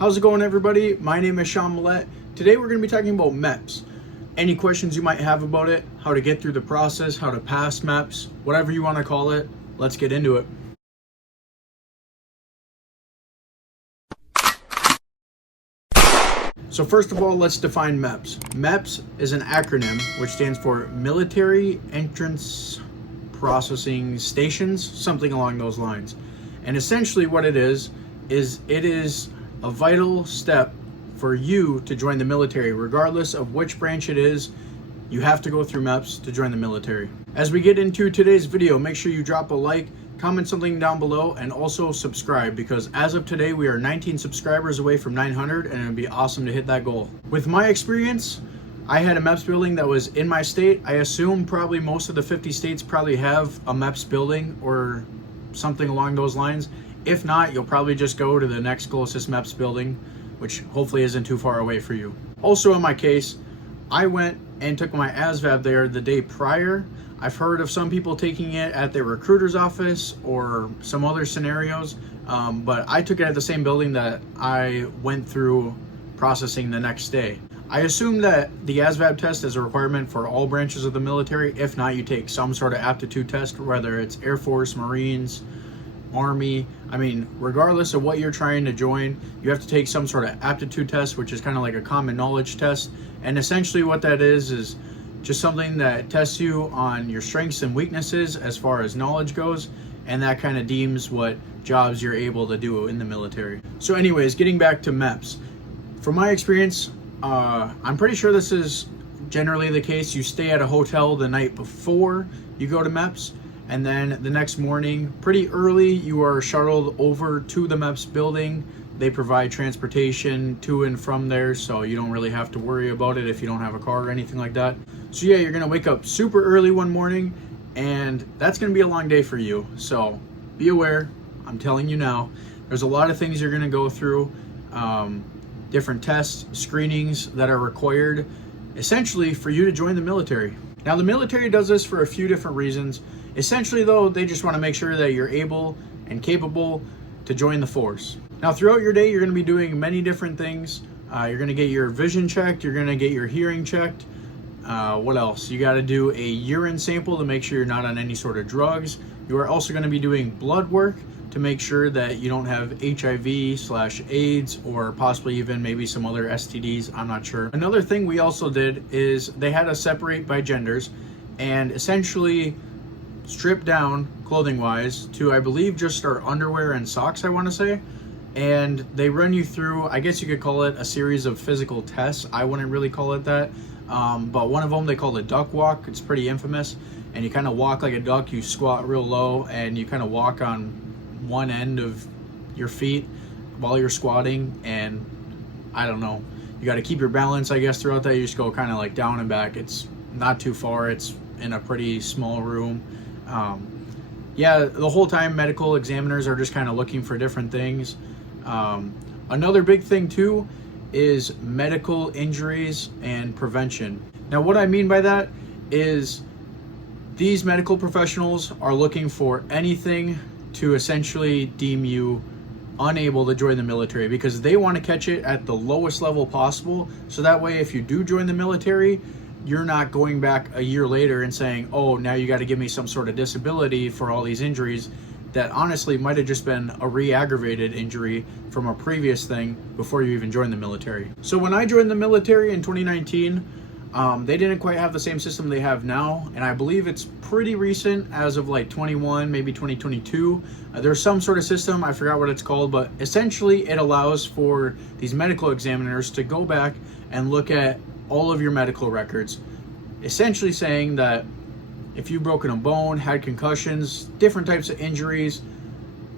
How's it going, everybody? My name is Sean Millette. Today we're going to be talking about MEPs. Any questions you might have about it, how to get through the process, how to pass MEPs, whatever you want to call it. Let's get into it. So first of all, let's define MEPs. MEPs is an acronym which stands for Military Entrance Processing Stations, something along those lines. And essentially what it is it is a vital step for you to join the military. Regardless of which branch it is, you have to go through MEPs to join the military. As we get into today's video, make sure you drop a like, comment something down below, and also subscribe, because as of today we are 19 subscribers away from 900, and it would be awesome to hit that goal. With my experience, I had a MEPS building that was in my state. I assume probably most of the 50 states probably have a MEPS building or something along those lines. If not, you'll probably just go to the next closest MEPS building, which hopefully isn't too far away for you. Also in my case, I went and took my ASVAB there the day prior. I've heard of some people taking it at their recruiter's office or some other scenarios, but I took it at the same building that I went through processing the next day. I assume that the ASVAB test is a requirement for all branches of the military. If not, you take some sort of aptitude test, whether it's Air Force, Marines, Army. I mean, regardless of what you're trying to join, you have to take some sort of aptitude test, which is kind of like a common knowledge test. And essentially what that is just something that tests you on your strengths and weaknesses as far as knowledge goes, and that kind of deems what jobs you're able to do in the military. So anyways, getting back to MEPs. From my experience, I'm pretty sure this is generally the case. You stay at a hotel the night before you go to MEPs, and then the next morning, pretty early, you are shuttled over to the MEPS building. They provide transportation to and from there, so you don't really have to worry about it if you don't have a car or anything like that. So yeah, you're gonna wake up super early one morning, and that's gonna be a long day for you. So be aware, I'm telling you now, there's a lot of things you're gonna go through, different tests, screenings that are required, essentially for you to join the military. Now the military does this for a few different reasons. Essentially though, they just want to make sure that you're able and capable to join the force. Now throughout your day, you're going to be doing many different things. You're going to get your vision checked, you're going to get your hearing checked. What else? You got to do a urine sample to make sure you're not on any sort of drugs. You are also going to be doing blood work to make sure that you don't have HIV/AIDS or possibly even maybe some other STDs, I'm not sure. Another thing we also did is they had us separate by genders and essentially strip down clothing wise to, I believe, just our underwear and socks, I want to say. And they run you through, I guess you could call it a series of physical tests. I wouldn't really call it that, but one of them they call the duck walk. It's pretty infamous, and you kind of walk like a duck. You squat real low and you kind of walk on one end of your feet while you're squatting, and I don't know, you got to keep your balance, I guess, throughout that. You just go kind of like down and back. It's not too far, it's in a pretty small room. Yeah, the whole time medical examiners are just kind of looking for different things. Another big thing too is medical injuries and prevention. Now what I mean by that is these medical professionals are looking for anything to essentially deem you unable to join the military, because they want to catch it at the lowest level possible, so that way if you do join the military, you're not going back a year later and saying, oh, now you got to give me some sort of disability for all these injuries that honestly might have just been a re-aggravated injury from a previous thing before you even joined the military. So when I joined the military in 2019, they didn't quite have the same system they have now, and I believe it's pretty recent, as of like 21, maybe 2022. There's some sort of system, I forgot what it's called, but essentially it allows for these medical examiners to go back and look at all of your medical records, essentially saying that if you've broken a bone, had concussions, different types of injuries,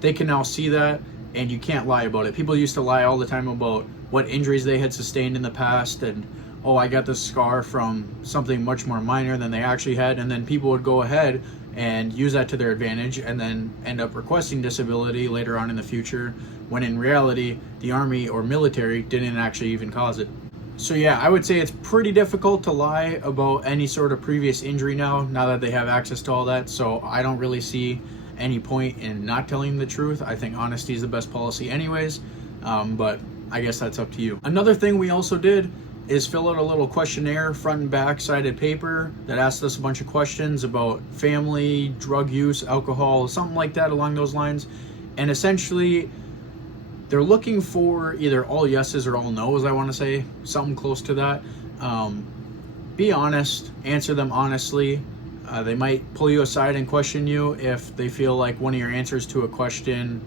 they can now see that, and you can't lie about it. People used to lie all the time about what injuries they had sustained in the past, and oh, I got this scar from something much more minor than they actually had, and then people would go ahead and use that to their advantage and then end up requesting disability later on in the future, when in reality the Army or military didn't actually even cause it. So yeah, I would say it's pretty difficult to lie about any sort of previous injury now that they have access to all that. So I don't really see any point in not telling the truth. I think honesty is the best policy anyways. But I guess that's up to you. Another thing we also did is fill out a little questionnaire, front and back sided paper, that asked us a bunch of questions about family, drug use, alcohol, something like that along those lines. And essentially, they're looking for either all yeses or all nos, I want to say, something close to that. Be honest, answer them honestly. They might pull you aside and question you if they feel like one of your answers to a question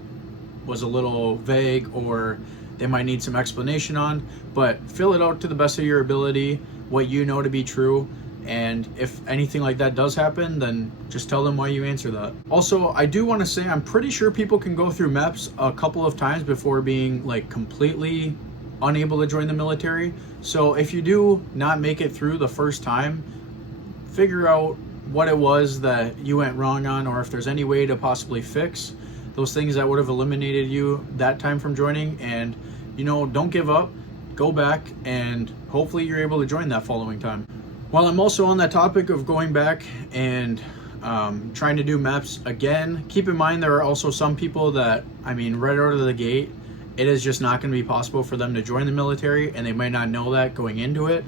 was a little vague, or they might need some explanation on, but fill it out to the best of your ability, what you know to be true. And if anything like that does happen, then just tell them why you answer that. Also, I do want to say, I'm pretty sure people can go through MEPS a couple of times before being like completely unable to join the military. So if you do not make it through the first time, figure out what it was that you went wrong on, or if there's any way to possibly fix those things that would have eliminated you that time from joining. And don't give up, go back, and hopefully you're able to join that following time. While I'm also on that topic of going back and trying to do MEPS again, keep in mind there are also some people that, right out of the gate, it is just not going to be possible for them to join the military, and they might not know that going into it.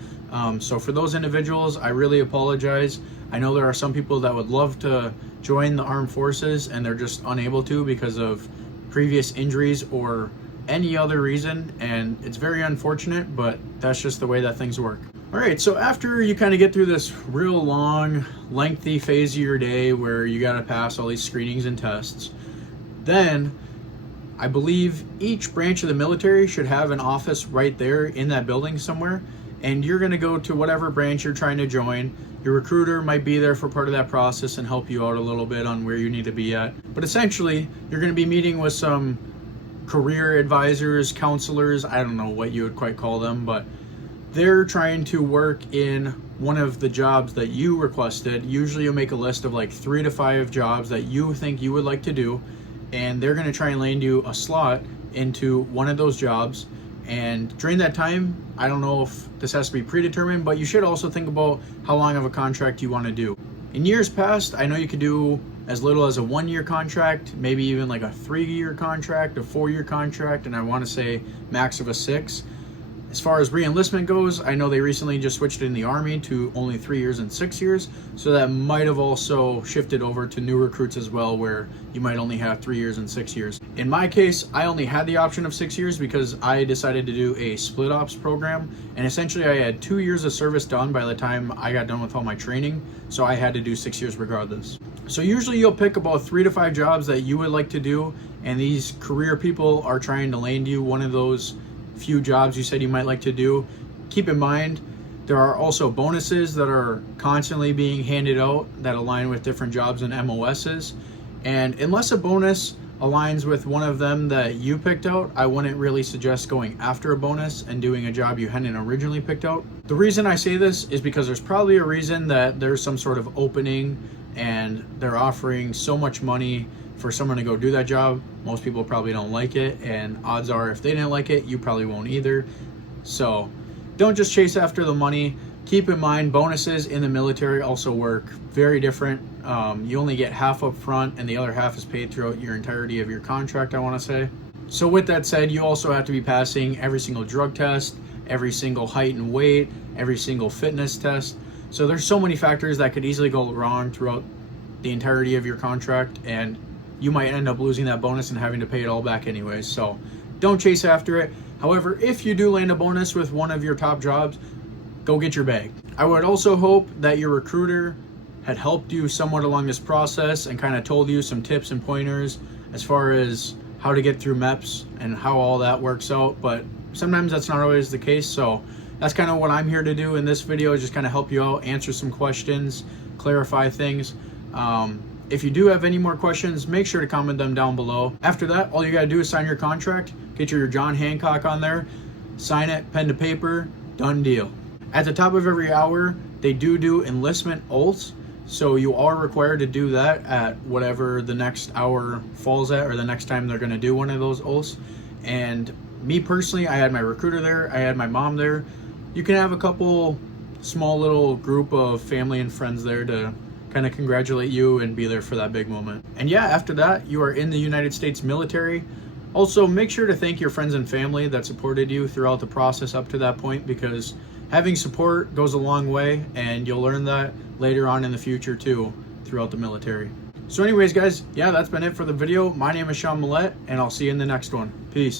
So for those individuals, I really apologize. I know there are some people that would love to join the armed forces and they're just unable to because of previous injuries or any other reason, and it's very unfortunate, but that's just the way that things work. All right, so after you kind of get through this real long, lengthy phase of your day where you got to pass all these screenings and tests, then I believe each branch of the military should have an office right there in that building somewhere, and you're going to go to whatever branch you're trying to join. Your recruiter might be there for part of that process and help you out a little bit on where you need to be at. But essentially, you're going to be meeting with some career advisors, counselors, I don't know what you would quite call them, but they're trying to work in one of the jobs that you requested. Usually you'll make a list of like 3 to 5 jobs that you think you would like to do, and they're going to try and land you a slot into one of those jobs. And during that time, I don't know if this has to be predetermined, but you should also think about how long of a contract you want to do. In years past, I know you could do as little as a 1-year contract, maybe even like a 3-year contract, a 4-year contract, and I want to say max of a 6. As far as re-enlistment goes, I know they recently just switched in the Army to only 3 years and 6 years, so that might have also shifted over to new recruits as well, where you might only have 3 years and 6 years. In my case, I only had the option of 6 years because I decided to do a split ops program, and essentially I had 2 years of service done by the time I got done with all my training, so I had to do 6 years regardless. So usually you'll pick about 3 to 5 jobs that you would like to do, and these career people are trying to land you one of those few jobs you said you might like to do. Keep in mind, there are also bonuses that are constantly being handed out that align with different jobs and MOSs. And unless a bonus aligns with one of them that you picked out, I wouldn't really suggest going after a bonus and doing a job you hadn't originally picked out. The reason I say this is because there's probably a reason that there's some sort of opening and they're offering so much money for someone to go do that job. Most people probably don't like it, and odds are if they didn't like it, you probably won't either. So don't just chase after the money. Keep in mind, bonuses in the military also work very different. You only get half up front and the other half is paid throughout your entirety of your contract, I want to say. So with that said, you also have to be passing every single drug test, every single height and weight, every single fitness test. So there's so many factors that could easily go wrong throughout the entirety of your contract, and you might end up losing that bonus and having to pay it all back anyways. So don't chase after it. However, if you do land a bonus with one of your top jobs, go get your bag. I would also hope that your recruiter had helped you somewhat along this process and kind of told you some tips and pointers as far as how to get through MEPS and how all that works out, but sometimes that's not always the case. So that's kind of what I'm here to do in this video, is just kind of help you out, answer some questions, clarify things. If you do have any more questions, make sure to comment them down below. After that, all you gotta do is sign your contract, get your John Hancock on there, sign it, pen to paper, done deal. At the top of every hour, they do enlistment ults, so you are required to do that at whatever the next hour falls at, or the next time they're gonna do one of those ults. And me personally, I had my recruiter there, I had my mom there. You can have a couple small little group of family and friends there to kind of congratulate you and be there for that big moment. And yeah, after that, you are in the United States military. Also, make sure to thank your friends and family that supported you throughout the process up to that point, because having support goes a long way, and you'll learn that later on in the future too throughout the military. So anyways guys, yeah, that's been it for the video. My name is Sean Millette, and I'll see you in the next one. Peace.